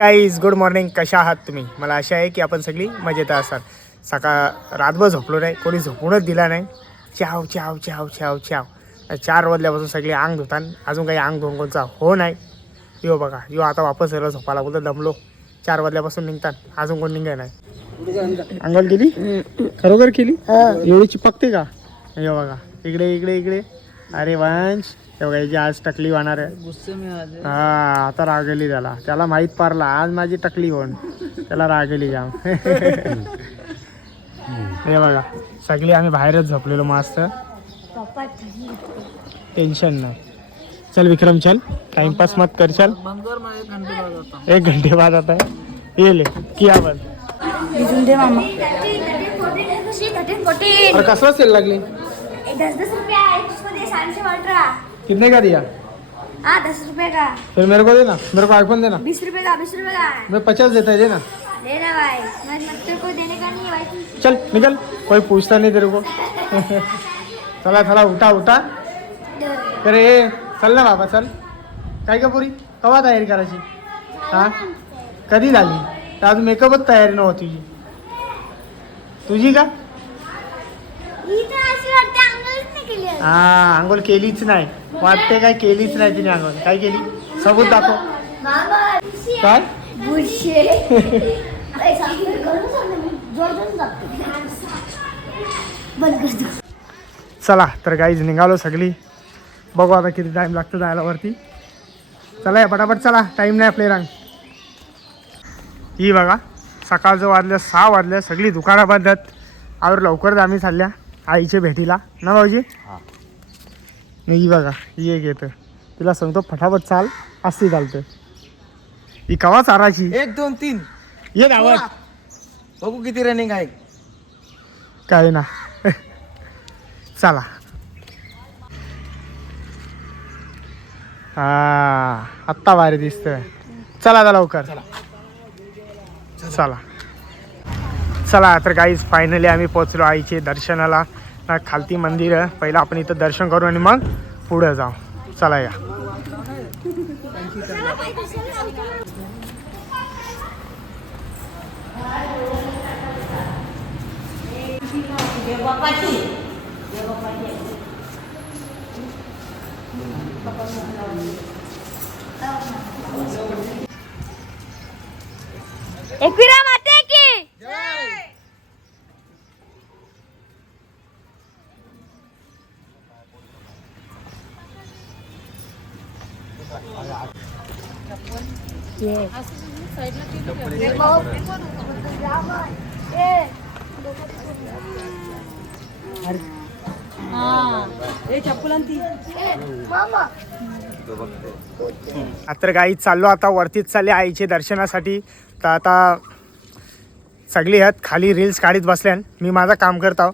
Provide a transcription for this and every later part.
काहीच good morning कशा आहात तुम्ही? मला आशा आहे की आपण सगळी मजेत असाल. सकाळ रातभर झोपलो नाही. कोणी झोपूनच दिला नाही. चाव चाव चाव चाव चाव. चार वाजल्यापासून सगळे अंग धुतान अजून काही अंग धुवून कोणचा हो नाही. यो बघा. यो आता वापस सगळं झोपायला बोलतो दमलो. चार वाजल्यापासून निघतात. अजून कोण निघाय नाही. अंघोळ केली खरोखर केली? एवढी चिपकते का? यो बघा. इकडे इकडे इकडे. अरे वंश. हे बघा याची आज टकली होणार आहे. हा आता रागली त्याला. त्याला माहीत पारला आज माझी टकली होण त्याला रागली जाम. हे बघा सगळी आम्ही बाहेरच झोपलेलो मस्त. टेन्शन नाही. चल विक्रम चल. टाइमपास मत कर चल. एक घंटे बाद आता. है ये ले किया बन और कसला सेल लागली? दस दस रुपया दे कितने का दिया? हाँ दस रुपए का? फिर मेरे को देना मेरे को आईफोन देना. बीस रुपए का बीस रुपए का? मैं पचास देता है देना. देना भाई मैं तेरे को देने का नहीं है भाई चल निकल. कोई पूछता नहीं तेरे को. चला चला उठा उठा. अरे चल ना बाबा चल. काय का पुरी? कवा तयारी करायची? हा? कधी झाली? तर अजून मेकअपच तयारी नव्हती. तुझी तुझी का? ही. हा आंघोळ केलीच नाही. वाटते काय केलीच नाही तिने आंघोळ. काय केली? सबूत दाखव. काय? चला तर काहीच निघालो सगळी. बघू आता किती टाईम लागतो जायला वरती. चला या पटापट चला. टाईम नाही आपले रांग ही बघा सकाळचं वाजलं सहा वाजलं सगळी दुकानं बंदत आवर लवकरच आम्ही चालल्या आईच्या भेटीला. ना भाऊजी? नाही ही बघा ही एक येतं. तिला सांगतो फटाफट चाल असती चालतं. ही कवा चाराची एक दोन तीन. ये धावत बघू किती रनिंग आहे. काय ना. चला. हा आत्ता भारी दिसतोय. चला आता लवकर. चला. चला. चला तर काहीच फायनली आम्ही पोचलो आईचे दर्शनाला. ना खालती मंदिर आहे पहिलं आपण इथं दर्शन करू आणि मग पुढं जाऊ. चला या. एकविरा माते की. तर काही चाललो आता वरतीच चालले आईचे दर्शनासाठी. तर आता सगळी आहेत खाली रील्स काढीत बसल्यान. मी माझं काम करत आहो.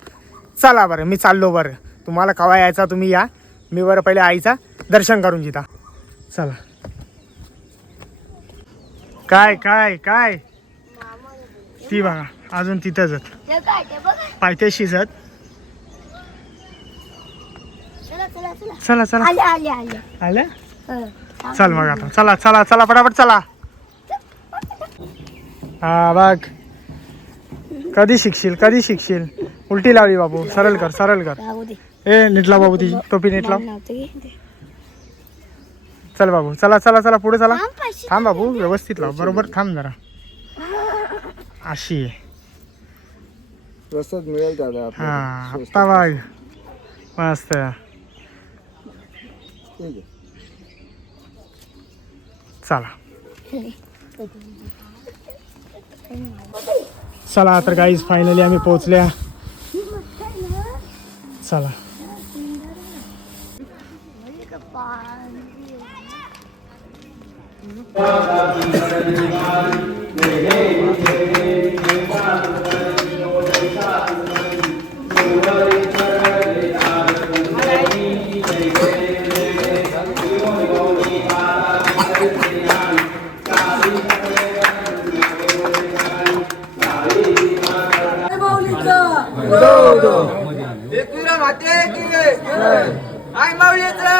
चला बरं मी चाललो बरं. तुम्हाला कवा यायचा तुम्ही या. मी बरं पहिले आईचा दर्शन करून जिता. चला. काय काय काय? ती बघा अजून तिथंच आहेत. ते काय ते बघ पायथ्याशीच आहेत. चला चला. चला आल्या. चल मग आता. चला चला चला पटापट चला. हा बघ. कधी शिकशील कधी शिकशील? उलटी लावली बाबू. सरळ कर सरळ कर. ए नीट लाव बाबू तिची टोपी नीट लाव मला लावतो घे. दे. चल बाबू. चला चला चला. पुढे चला. थांब बाबू. व्यवस्थित लाव. बरोबर थांब जरा. अशी मिळेल दादा हा आत्ता मस्त. चला. चला तर गाईज फायनली आम्ही पोहोचल्या. चला. एकविरा माते की आई माऊलीचा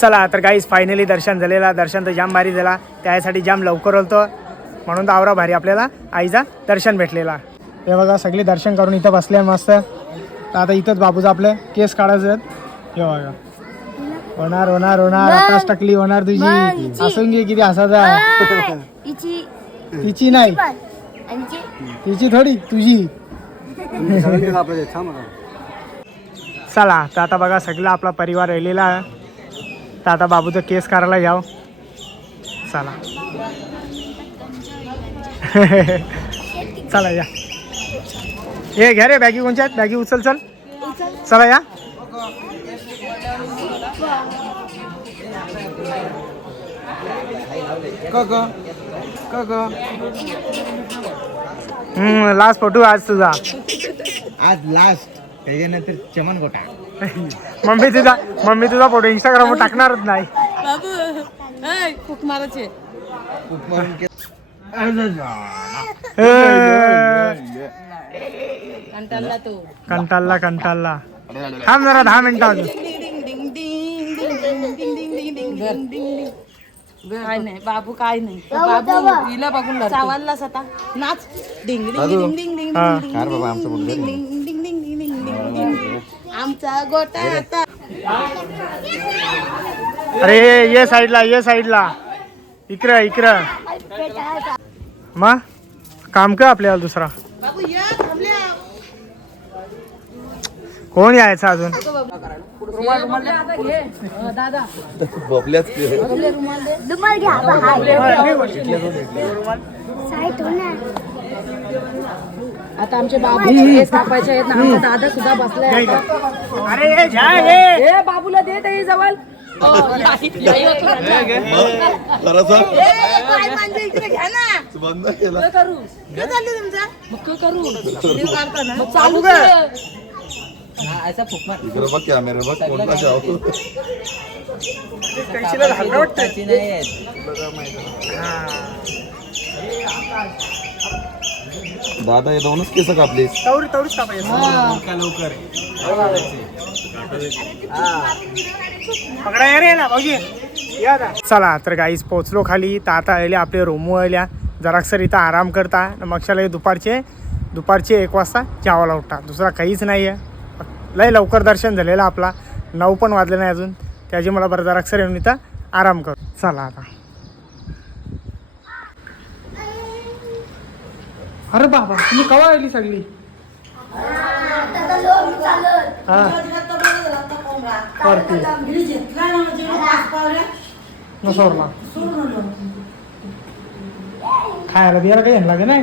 चला तर काहीच फायनली दर्शन झालेला दर्शन तर जाम भारी झाला. त्यासाठी जाम लवकर होतो म्हणून तर आवरा भारी आपल्याला. आईचा दर्शन भेटलेला. हे बघा सगळे दर्शन करून इथं बसले मस्त. तर आता इथंच बाबूचं आपलं केस काढायचं आहेत. हे बघा. होणार होणार होणार. आताच टाकली होणार तुझी. असून घे किती हिची तिची नाही. तिची थोडी तुझी. चला तर आता बघा सगळा आपला परिवार राहिलेला आहे. तर आता बाबूचं केस करायला घ्याव चला. चला या. हे घ्या रे बॅगी कोणच्या आहेत बॅगी उचल चल. चला या. लास्ट फोटो आज तुझा. आज लास्ट त्याच्यानंतर चमन गोटा. मम्मी तुझा मम्मी तुझा फोटो इंस्टाग्रामवर टाकणारच नाही. मारायचे. कंटाळला तो कंटाळला कंटाळला थांब जरा दहा मिनिटं अजून काय नाही बाबू काय नाही बाबू, बाबू बाबू. हिला बघून चावायलाच आता नाच डिंग डिंग बाबू. डिंग डिंग डिंग हा. डिंग कार बाबा आमचं डिंग डिंग डिंग डिंग डिंग डिंग डिंग डिंग. आमचा गोटा आता अरे ये साईडला ये साईडला इकडं इकडं मग काम का आपल्याला दुसरा बाबू या थांबल्या कोण यायचं अजून? घ्या हो आता आमचे बाबू केस कापायचे आहेत ना आमचा दादा सुद्धा बसलाय. अरे बाबूला दे ते जवळ बंद केला करू. मग करू. व्हिडिओ इकडे बघ कॅमेरा बघ कोणता जाऊ कैशीला वाटतं दादा हे दोनच केस कापलीस तवरी तवरीच कापायचं. पकडा या रे ना भाऊजी. या आता. चला तर गाईस पोचलो खाली. तर आता आले आपले रूम आल्या. जरासर इथं आराम करता. मग शाला दुपारचे दुपारचे एक वाजता जेवायला उठता. दुसरा काहीच नाही आहे लय लवकर दर्शन झालेलं आपला. नऊ पण वाजले नाही अजून. त्याची मला बरं जरासर येऊन इथं आराम कर. चला आता. अरे बाबा तुम्ही कवा आली सगळी? हा. खायला बियाला काही लागे नाही?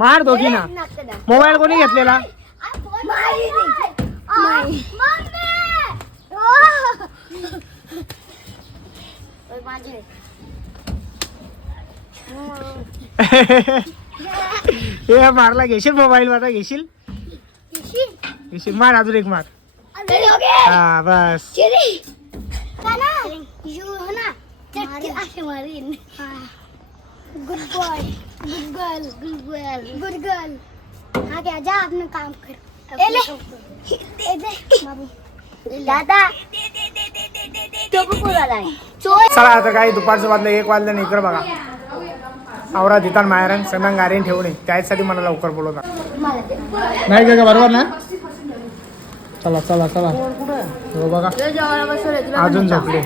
मार दोघी ना मोबाईल कोणी घेतलेला? हे मारला घेशील मोबाईल माझा घेशील? घेशील. मार अजून एक मार. हा बस. Good boy good girl good girl good girl हाँ क्या जा अपना काम कर. ए ले. दे दे बाबू। दादा. चला आता काही दुपारचं वाजलं एक वाजलं नाही इकडं बघा. आवरा देतात माहेरान सगळ्या गाडीने ठेवू नये त्यासाठी मला लवकर बोलवता नाही का बरोबर ना? चला चला चला. हो बघा. अजून झोपले.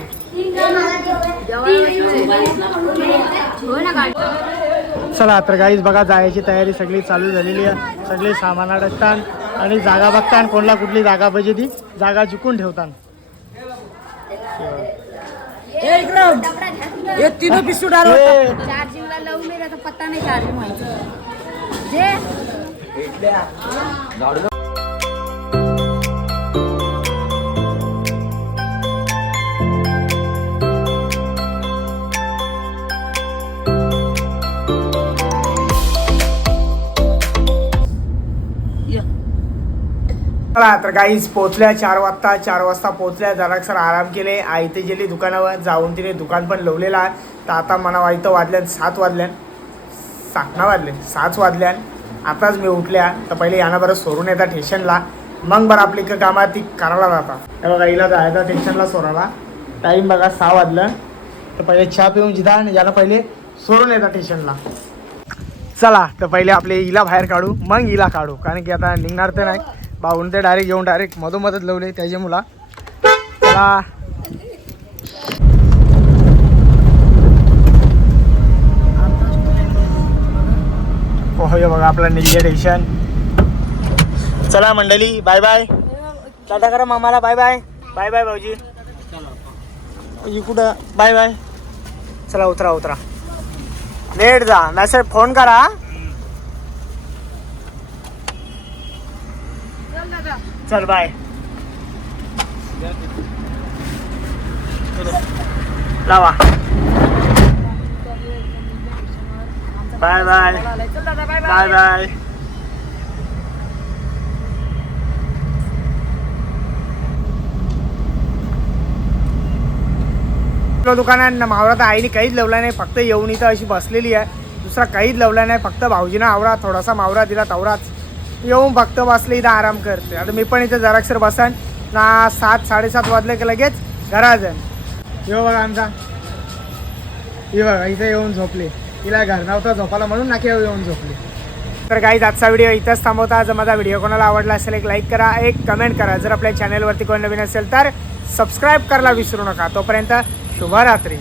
चला तर गाईज बघा जायची तयारी सगळी चालू झालेली आहे. सगळे सामान अडकतात आणि जागा बघता आणि कोणला कुठली जागा पाहिजे ती जागा चुकून ठेवतात ए इकडं चला तर काहीच पोचल्या चार वाजता चार वाजता पोचल्या जरा सर आराम केले. आई ते गेली दुकानावर जाऊन तिने दुकान पण लावलेलं. आहे तर आता मला इथं वाजल्यान सात वाजल्यान सातना वाजले? सात वाजल्यान आताच मी उठल्या. तर पहिले यांना बरं सोडून येतात स्टेशनला मग बरं आपली क- कामात ती करायला जातात. हे बघा हिला जायचं स्टेशनला सोडायला. टाईम बघा सहा वाजलं. तर पहिले चहा पिऊन जिदा आणि याला पहिले सोडून येतात स्टेशनला चला तर पहिले आपले हिला बाहेर काढू. मग हिला काढू. कारण की आता निघणार तर नाही. भाऊन ते डायरेक्ट येऊन डायरेक्ट मधोमधच लावले त्याच्या मुला. चला. हो बघा आपला निघले टेन्शन चला मंडळी बाय बाय टाटा करा मामाला बाय बाय बाय बाय भाऊजी. ही कुठं? बाय बाय चला उतरा उतरा. लेट जा. मॅसेज फोन करा चल बाय लावा. बाय बाय बाय बाय दुकानांना मावरा तर आईने काहीच लावला नाही फक्त येऊन इथं अशी बसलेली आहे. दुसरा काहीच लावला नाही फक्त भाऊजीनं आवरा थोडासा मावरा दिला तवराच. येऊन फक्त बसले इथं आराम करते आता मी पण इथं जराक्षर बसन. ना सात साडेसात वाजले की लगेच घरात जाईन येऊ बघा आमचा. हे बघा इथं येऊन झोपले. तिला घर नव्हतं झोपायला म्हणून नाकी येऊन झोपली. तर काही आजचा व्हिडिओ इथंच थांबवता. जर माझा व्हिडिओ कोणाला आवडला असेल एक लाईक करा एक कमेंट करा. जर आपल्या चॅनलवरती कोण नवीन असेल तर सबस्क्राईब करायला विसरू नका. तोपर्यंत शुभरात्री.